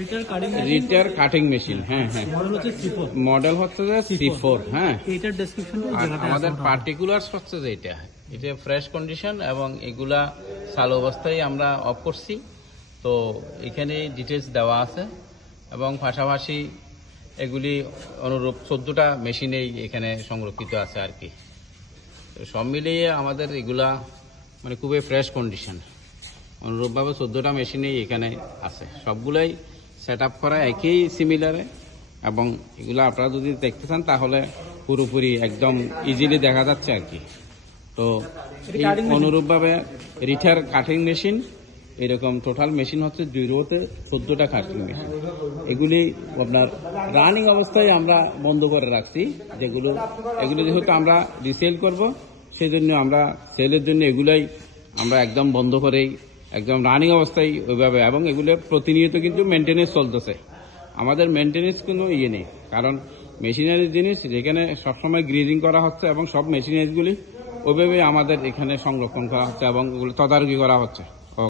রিটার cutting machine. হ্যাঁ হ্যাঁ, model হচ্ছে যে C4। হ্যাঁ, আমাদের পার্টিকুলার হচ্ছে যে এটা ফ্রেশ কন্ডিশন এবং এগুলা চালু অবস্থায় আমরা অফ করছি। তো এখানে ডিটেলস দেওয়া আছে এবং পাশাপাশি এগুলি অনুরূপ 14টা মেশিনেই এখানে সংরক্ষিত আছে আর কি। তো সব মিলিয়ে আমাদের এগুলা মানে খুবই ফ্রেশ কন্ডিশন, অনুরূপভাবে 14টা মেশিনেই এখানে আছে, সবগুলাই সেট আপ করা একই সিমিলারে। এবং এগুলো আপনারা যদি দেখতে চান তাহলে পুরোপুরি একদম ইজিলি দেখা যাচ্ছে আর কি। তো অনুরূপভাবে রিটার কাটিং মেশিন, এরকম টোটাল মেশিন হচ্ছে 0তে 14টা কাটিং মেশিন। এগুলি আপনার রানিং অবস্থায় আমরা বন্ধ করে রাখছি, এগুলো যেহেতু আমরা রিসেল করব সেই জন্য আমরা সেলের জন্য এগুলাই আমরা একদম বন্ধ করেই একদম রানিং অবস্থায় ওইভাবে, এবং এগুলো প্রতিনিয়ত কিন্তু মেনটেনেন্স চলতেছে। আমাদের মেনটেনেন্স কোনো নেই, কারণ মেশিনারি জিনিস যেখানে সবসময় গ্রিজিং করা হচ্ছে এবং সব মেশিনারিজগুলি ওইভাবে আমাদের এখানে সংরক্ষণ করা হচ্ছে এবং এগুলো তদারকি করা হচ্ছে।